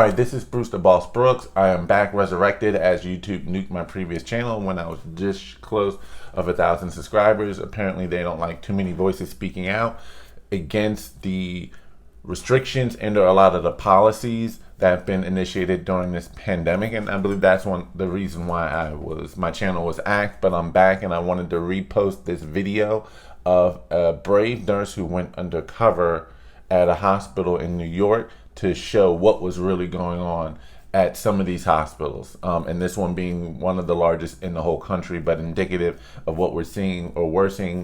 Alright, this is Bruce the Boss Brooks. I am back resurrected as YouTube nuked my previous channel when I was just close of 1,000 subscribers. Apparently they don't like too many voices speaking out against the restrictions and or a lot of the policies that have been initiated during this pandemic, and I believe that's the reason why my channel was axed. But I'm back and I wanted to repost this video of a brave nurse who went undercover at a hospital in New York to show what was really going on at some of these hospitals, and this one being one of the largest in the whole country, but indicative of what we're seeing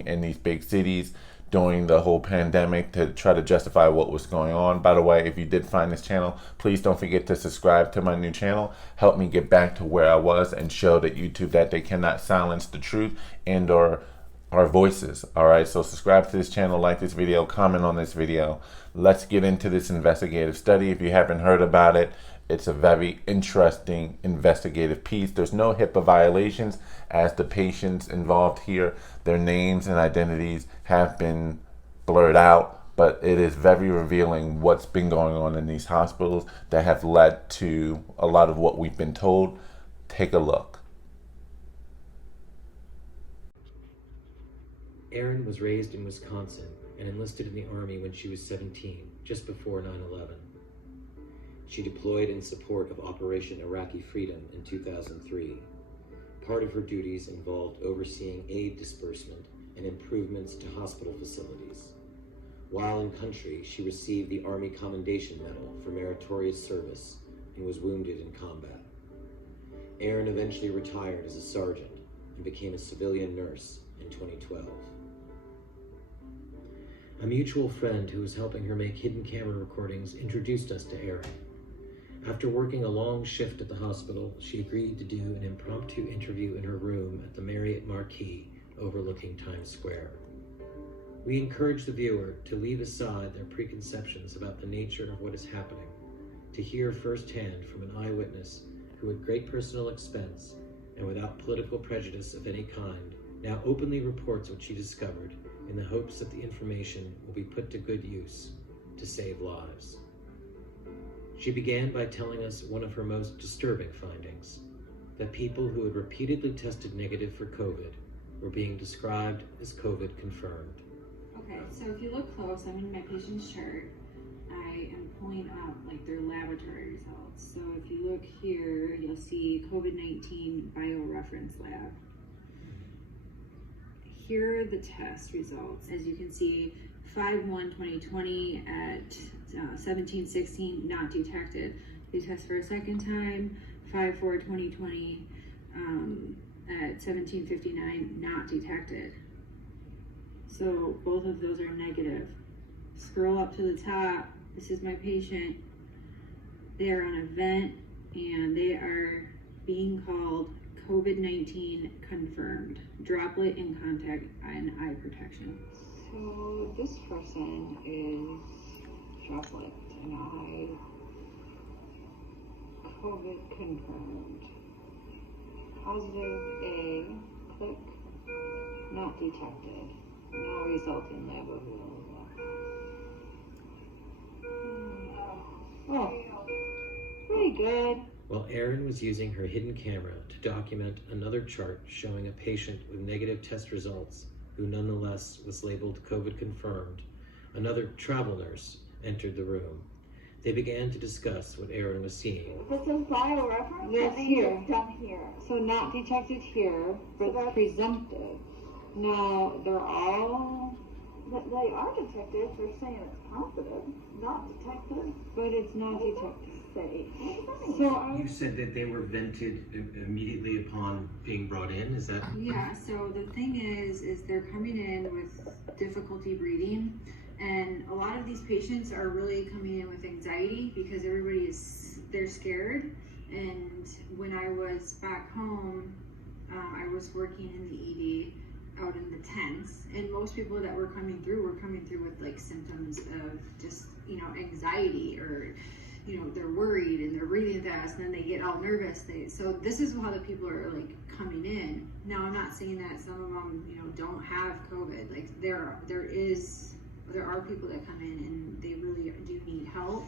in these big cities during the whole pandemic to try to justify what was going on. By the way, if you did find this channel, please don't forget to subscribe to my new channel. Help me get back to where I was and show that YouTube that they cannot silence the truth and or our voices. All right, so subscribe to this channel, like this video, comment on this video. Let's get into this investigative study. If you haven't heard about it, it's a very interesting investigative piece. There's no HIPAA violations as the patients involved here, their names and identities have been blurred out, but it is very revealing what's been going on in these hospitals that have led to a lot of what we've been told. Take a look. Erin was raised in Wisconsin and enlisted in the Army when she was 17, just before 9/11. She deployed in support of Operation Iraqi Freedom in 2003. Part of her duties involved overseeing aid disbursement and improvements to hospital facilities. While in country, she received the Army Commendation Medal for meritorious service and was wounded in combat. Erin eventually retired as a sergeant and became a civilian nurse in 2012. A mutual friend who was helping her make hidden camera recordings introduced us to Erin. After working a long shift at the hospital, she agreed to do an impromptu interview in her room at the Marriott Marquis overlooking Times Square. We encourage the viewer to leave aside their preconceptions about the nature of what is happening, to hear firsthand from an eyewitness who at great personal expense and without political prejudice of any kind now openly reports what she discovered in the hopes that the information will be put to good use to save lives. She began by telling us one of her most disturbing findings, that people who had repeatedly tested negative for COVID were being described as COVID confirmed. Okay, so if you look close, I'm in my patient's chart. I am pulling up like their laboratory results. So if you look here, you'll see COVID-19 bioreference lab. Here are the test results. As you can see, 5/1/2020 at 17:16, not detected. They test for a second time, 5/4/2020 at 17:59, not detected. So both of those are negative. Scroll up to the top. This is my patient. They are on a vent and they are being called COVID-19 confirmed. Droplet in contact and eye protection. So this person is droplet and eye COVID confirmed. Positive A, click, not detected. No result in lab available. Oh, pretty good. While Erin was using her hidden camera to document another chart showing a patient with negative test results who nonetheless was labeled COVID confirmed, another travel nurse entered the room. They began to discuss what Erin was seeing. This is bioreference? Yes, here. Done here. So not detected here, but so presumptive. Now, they're all... But they are detected. They're saying it's positive. Not detected. But it's not detected. So You said that they were vented immediately upon being brought in, is that? Yeah, so the thing is they're coming in with difficulty breathing, and a lot of these patients are really coming in with anxiety because they're scared. And when I was back home, I was working in the ED out in the tents, and most people that were coming through with like symptoms of just, anxiety, or they're worried and they're breathing fast, and then they get all nervous. So this is how the people are like coming in. Now, I'm not saying that some of them, don't have COVID. Like there are people that come in and they really do need help,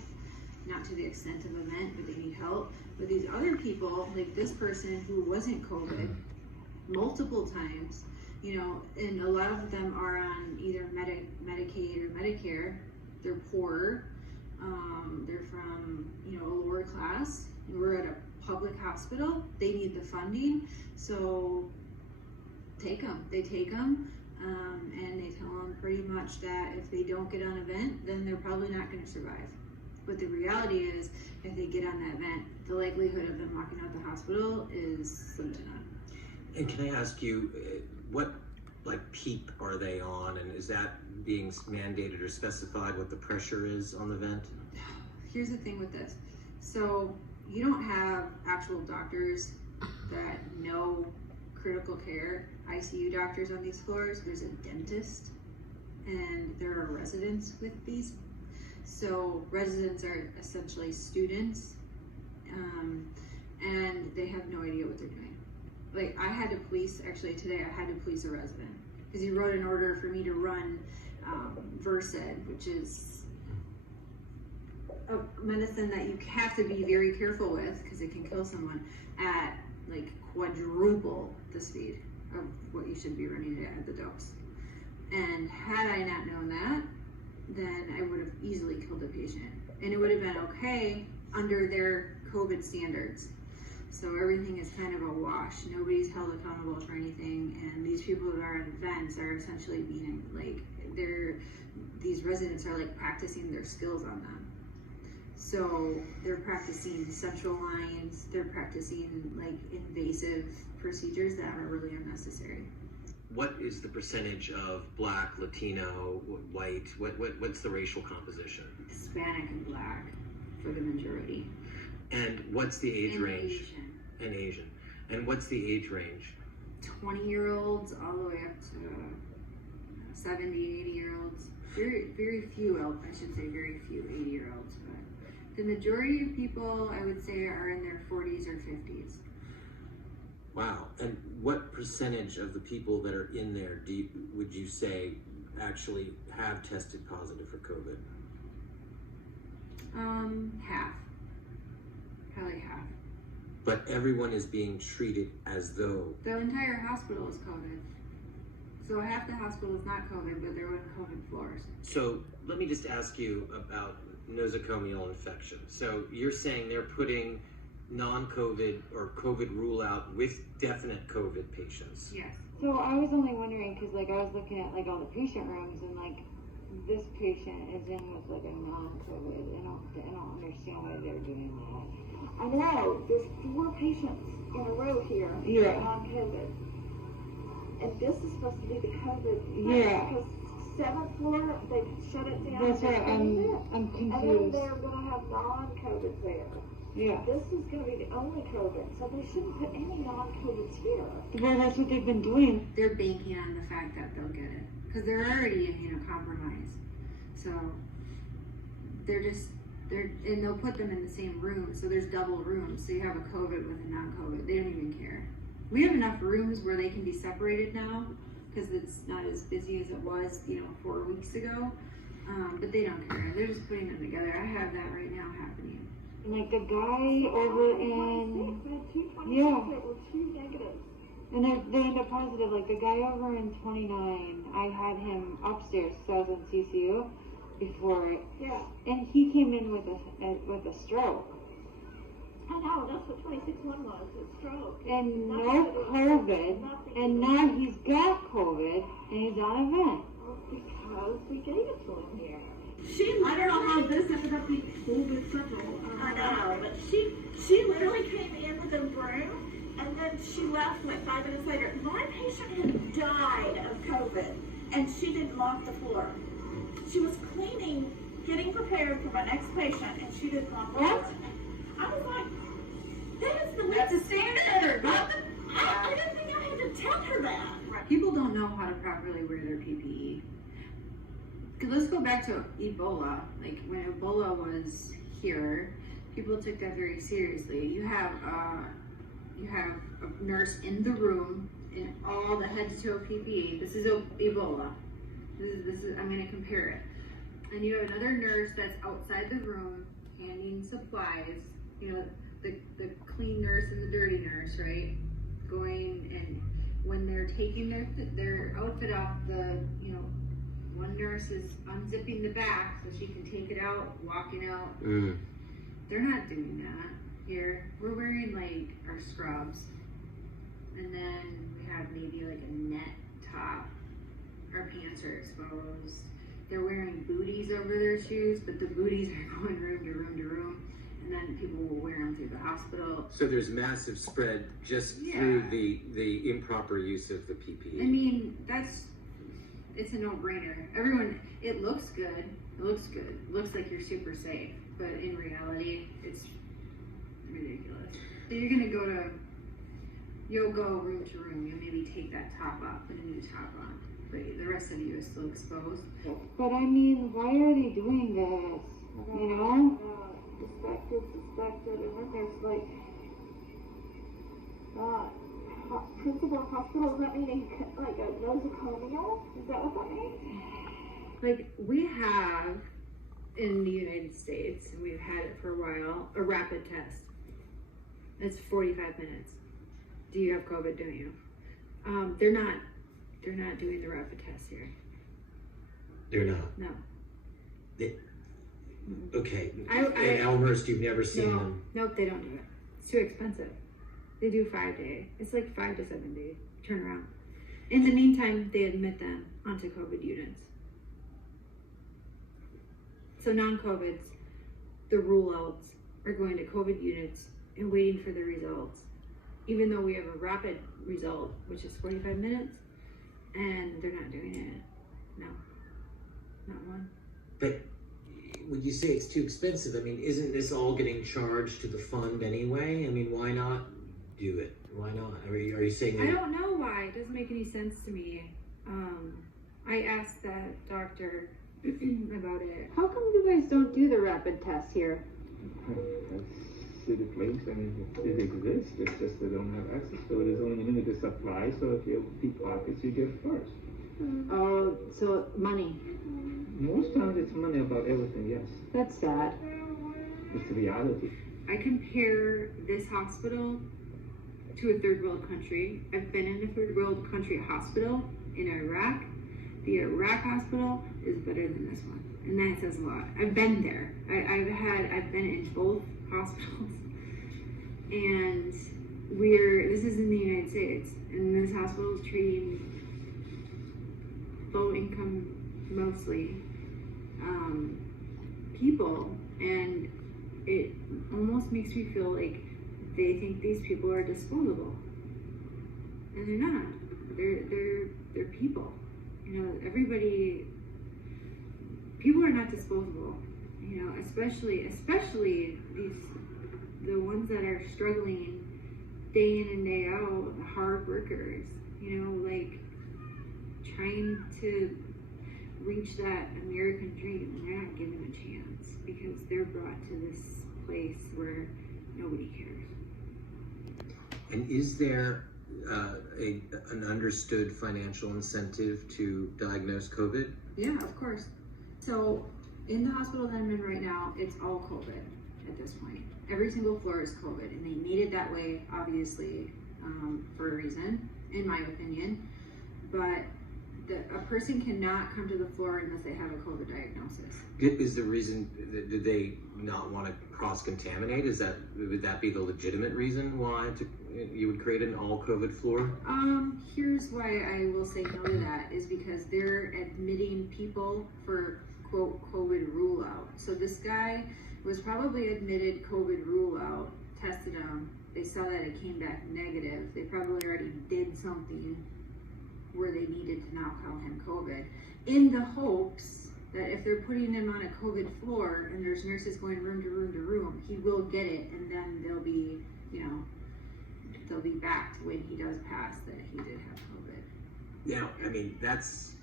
not to the extent of a vent, but they need help. But these other people, like this person who wasn't COVID multiple times, you know, and a lot of them are on either Medicaid or Medicare. They're poor. They're from, you know, a lower class. We're at a public hospital. They need the funding, so take them. They take them, and they tell them pretty much that if they don't get on a vent, then they're probably not going to survive. But the reality is, if they get on that vent, the likelihood of them walking out the hospital is slim to none. And can I ask you, what like PEEP are they on, and is that being mandated or specified what the pressure is on the vent? Here's the thing with this. So you don't have actual doctors that know critical care, ICU doctors on these floors. There's a dentist, and there are residents with these. So residents are essentially students, and they have no idea what they're doing. Like I had to police, actually today I had to police a resident because he wrote an order for me to run Versed, which is a medicine that you have to be very careful with because it can kill someone at like quadruple the speed of what you should be running it at the dose. And had I not known that, then I would have easily killed the patient. And it would have been okay under their COVID standards. So everything is kind of a wash. Nobody's held accountable for anything. And these people who are on vents are essentially being like, these residents are like practicing their skills on them. So they're practicing central lines, they're practicing like invasive procedures that are really unnecessary. What is the percentage of Black, Latino, white? What's the racial composition? Hispanic and Black for the majority. And what's the age And range? Asian. And Asian. And what's the age range? 20-year-olds all the way up to 70, 80-year-olds. Very few, I should say very few 80-year-olds. But the majority of people, I would say, are in their 40s or 50s. Wow. And what percentage of the people that are in there would you say actually have tested positive for COVID? Half. Probably half. But everyone is being treated as though... The entire hospital is COVID. So half the hospital is not COVID, but they're on COVID floors. So let me just ask you about nosocomial infection. So you're saying they're putting non-COVID or COVID rule out with definite COVID patients? Yes. So I was only wondering, because like I was looking at like all the patient rooms, and like this patient is in with like a non-COVID. I don't understand why they're doing that. I know, there's 4 patients in a row here Yeah. on COVID. And this is supposed to be the COVID. Yeah. Because 7th floor, they shut it down. That's right. I'm And then confused. they're going to have non-COVID there. Yeah. This is going to be the only COVID, so they shouldn't put any non-COVIDs here. Well, that's what they've been doing. They're banking on the fact that they'll get it. Because they're already immunocompromised. So and they'll put them in the same room. So there's double rooms. So you have a COVID with a non-COVID. They don't even care. We have enough rooms where they can be separated now because it's not as busy as it was, 4 weeks ago. But they don't care. They're just putting them together. I have that right now happening. And like the guy over in, We had 2 26 Yeah. that were 2 negatives. and they end up positive. Like the guy over in 29, I had him upstairs because I was in CCU before it, Yeah. and he came in with a stroke. I know, that's what 26-1 was, a stroke. And no Nothing to do with COVID, nothing to and do now he's got COVID, and he's on a vent. because we gave it to him here. I don't know how this ended up being COVID central. I know, but she literally came in with a broom, and then she left like 5 minutes later. My patient had died of COVID, and she didn't mop the floor. She was cleaning, getting prepared for my next patient, and she didn't mop the floor. I was like, that's the standard. I didn't think I had to tell her that. People don't know how to properly wear their PPE. Let's go back to Ebola. Like when Ebola was here, people took that very seriously. You have a nurse in the room in all the head to toe PPE. This is Ebola. This is I'm going to compare it. And you have another nurse that's outside the room handing supplies, you know, the clean nurse and the dirty nurse, right? Going and when they're taking their outfit off, one nurse is unzipping the back so she can take it out, walking out. They're not doing that here. We're wearing like our scrubs, and then we have maybe like a net top. Our pants are exposed. They're wearing booties over their shoes, but the booties are going room to room to room, and then people will wear them through the hospital. So there's massive spread just through the improper use of the PPE. I mean, it's a no-brainer. Everyone, it looks good. It looks good. It looks like you're super safe, but in reality, it's ridiculous. So you'll go room to room. You'll maybe take that top off, put a new top on, but the rest of you is still exposed. But I mean, why are they doing this? You know? Suspected, and then there's like, principal hospital, is that meaning like a nosocomial? Is that what that means? Like, we have in the United States, and we've had it for a while, a rapid test. It's 45 minutes. Do you have COVID, don't you? They're not doing the rapid test here. They're not? No. Okay. In Elmhurst, you've never seen them? Nope, they don't do it. It's too expensive. They do 5-day. It's like 5 to 7 day turnaround. In the meantime, they admit them onto COVID units. So non-COVIDs, the rule-outs are going to COVID units and waiting for the results. Even though we have a rapid result, which is 45 minutes, and they're not doing it. No, not one. But when you say it's too expensive, I mean, isn't this all getting charged to the fund anyway? I mean, why not do it? Why not? Are you saying that? I don't know why. It doesn't make any sense to me. I asked that doctor about it. How come you guys don't do the rapid test here? To the place, I mean, it exists. It's just they don't have access to it. There's only limited supply, so if you have deep pockets, you get first. Oh, so money. Most times it's money about everything, yes. That's sad. It's the reality. I compare this hospital to a third world country. I've been in a third world country hospital in Iraq. The Iraq hospital is better than this one, and that says a lot. I've been there. I've been in both hospitals, and this is in the United States, and this hospital is treating low income, mostly people, and it almost makes me feel like they think these people are disposable, and they're not. They're people. You know, people are not disposable. You know, especially the ones that are struggling day in and day out, the hard workers. You know, like trying to reach that American dream, and they're not given a chance because they're brought to this place where nobody cares. And is there an understood financial incentive to diagnose COVID? Yeah, of course. So in the hospital that I'm in right now, it's all COVID at this point. Every single floor is COVID, and they made it that way, obviously, for a reason, in my opinion. But a person cannot come to the floor unless they have a COVID diagnosis. Is the reason, did they not want to cross-contaminate? Would that be the legitimate reason why you would create an all-COVID floor? Here's why I will say no to that, is because they're admitting people for, quote, COVID rule out. So this guy was probably admitted COVID rule out, tested him, they saw that it came back negative. They probably already did something where they needed to now call him COVID, in the hopes that if they're putting him on a COVID floor and there's nurses going room to room to room, he will get it, and then they'll be back to when he does pass that he did have COVID. Now, I mean, that's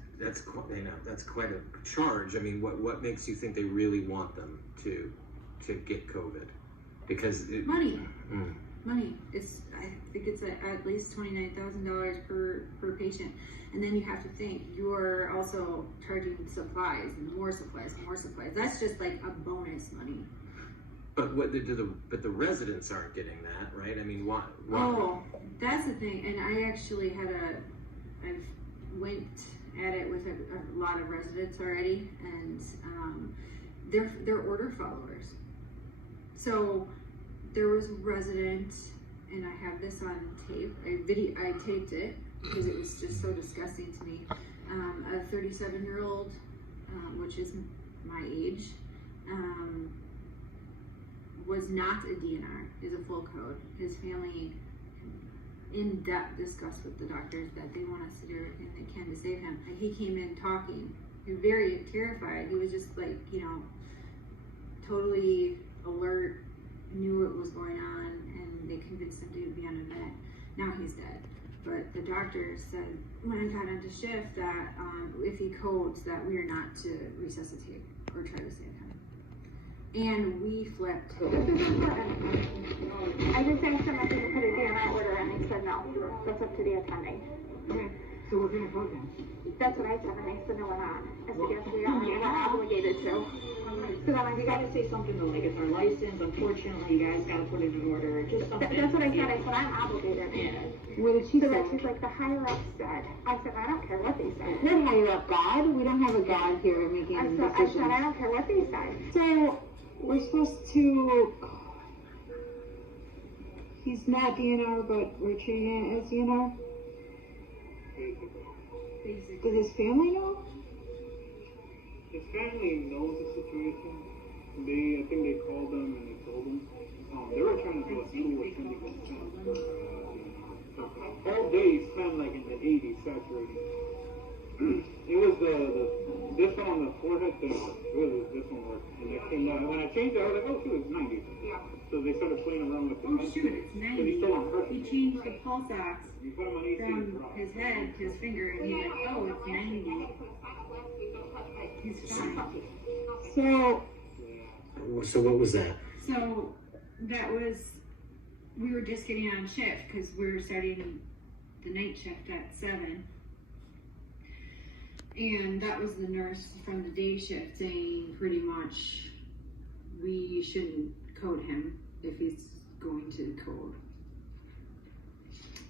quite a charge. I mean, what makes you think they really want them to get COVID? Because money. Money. I think it's at least $29,000 per patient, and then you have to think you are also charging supplies and more supplies. That's just like a bonus money. But the residents aren't getting that, right? I mean, why? Oh, that's the thing. And I actually I've went at it with a lot of residents already, and they're order followers. So there was a resident, and I have this on tape. I taped it because it was just so disgusting to me. A 37-year-old, which is my age, was not a DNR, is a full code. His family in depth discussed with the doctors that they want us to do everything they can to save him. And he came in talking, he was very terrified. He was just like, totally alert, knew what was going on, and they convinced him to be on a vent. Now he's dead. But the doctor said when I got into shift that if he codes that we are not to resuscitate or try to save him. And we flipped. This is important. I just asked them if we could put a DNR order and they said no. That's up to the attending. Okay, so we're gonna code them. That's what I said, and they said no, we're not. I said yes, we are. We're not obligated to. So then We gotta say something though, like it's our license, unfortunately, you guys gotta put it in order, just something. That's what I said. I said I'm obligated. Yeah. What did she So say? then she's like, the higher up said. I said, I don't care what they said. We're higher up God. We don't have a God here making I decisions. said, I don't care what they said. So we're supposed to. He's not DNR, but we're treating it as DNR. Basically. Does his family know? His family knows the situation. I think they called them and they told them. They were trying to do a school attending all day spent like in the 80s saturated. It was this one on the forehead thing. Really, this one worked. And it came down. And when I changed it, I was like, oh shoot, it's 90. Yeah. So they started playing around with it. Oh shoot, it's 90. But he's still on purpose. He changed the pulse ox You put him on AC. from his head to his finger, and he's like, oh, it's 90. He's fine. So what was that? So that was, we were just getting on shift because we were starting the night shift at 7. And that was the nurse from the day shift saying pretty much we shouldn't code him if he's going to code.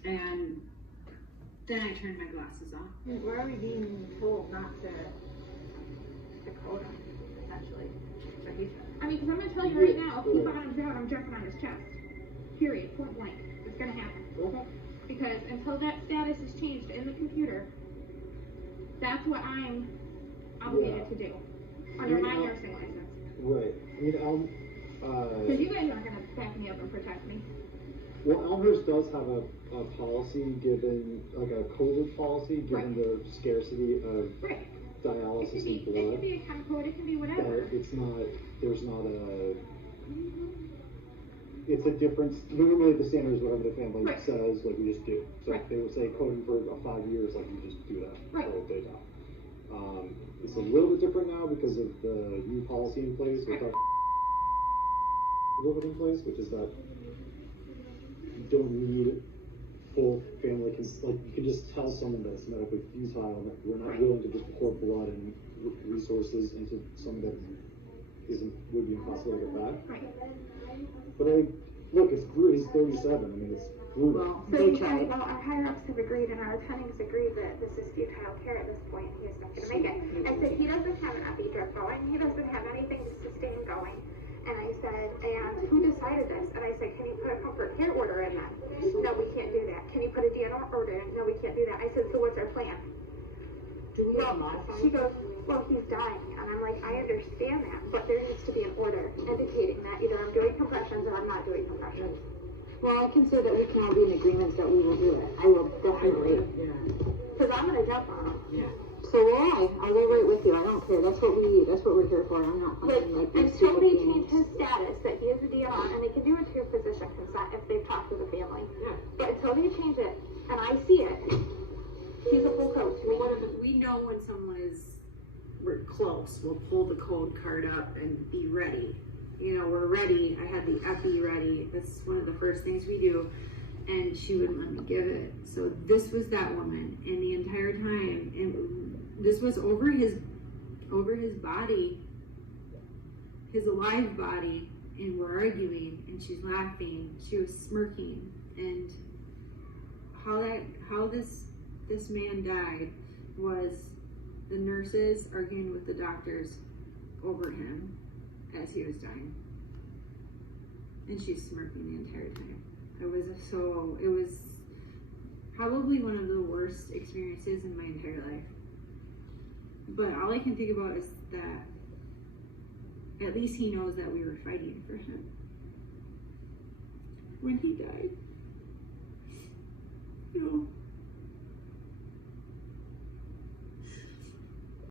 And then I turned my glasses off. Where are we being told not to code him, essentially? I mean, because I'm going to tell you right now, if he bottoms out, I'm jerking on his chest. Period. Point blank. It's going to happen. Okay. Because until that status is changed in the computer, that's what I'm obligated to do under my nursing license. Right. I mean, Because you guys aren't going to back me up and protect me. well, Elmhurst does have a policy given, like a COVID policy, given the scarcity of Right. dialysis and It blood. can be a chem code, it can be whatever. But it's not, there's not it's a difference. Normally the standard is whatever the family Right. says, like you just do. So Right. if they would say coding for 5 years, like you just do that. Right. So they don't. It's a little bit different now because of the new policy in place. With Right. a little bit in place, which is that you don't need full family, like you can just tell someone that it's medically futile and that we're not willing to just pour blood and resources into something that would be impossible to get back. Right. But look, it's brutal. He's 37. I mean, it's brutal. So well, our higher ups have agreed and our attendings agreed that this is futile care at this point. He is not going to make it. I said he doesn't have an epi drug going. He doesn't have anything to sustain going. And I said, and who decided this? And I said, can you put a comfort care order in then? No, we can't do that. Can you put a DNR order in? No, we can't do that. I said, so what's our plan? Do we have modified? She goes, well, he's dying. And I'm like, I understand that, but there needs to be an order indicating that either I'm doing compressions or I'm not doing compressions. Well, I consider that we can all be in agreement that we will do it. I will definitely. Yeah. Because I'm going to jump on him. Yeah. So will I. I will right with you. I don't care. That's what we're here for. I'm not Like, fucking like these until they stupid change things. his status that he is a DNR, and they can do it to physician consent if they've talked to the family. Yeah. But until they change it, and I see it, he's a full code to me. We know when someone is close. We'll pull the code card up and be ready. You know, we're ready. I had the epi ready. That's one of the first things we do. And she wouldn't let me give it. So this was that woman, and the entire time, and this was over his body, his alive body, and we're arguing, and she's laughing, she was smirking, and how this man died was the nurses arguing with the doctors over him as he was dying, and she's smirking the entire time. It was probably one of the worst experiences in my entire life. But all I can think about is that at least he knows that we were fighting for him when he died.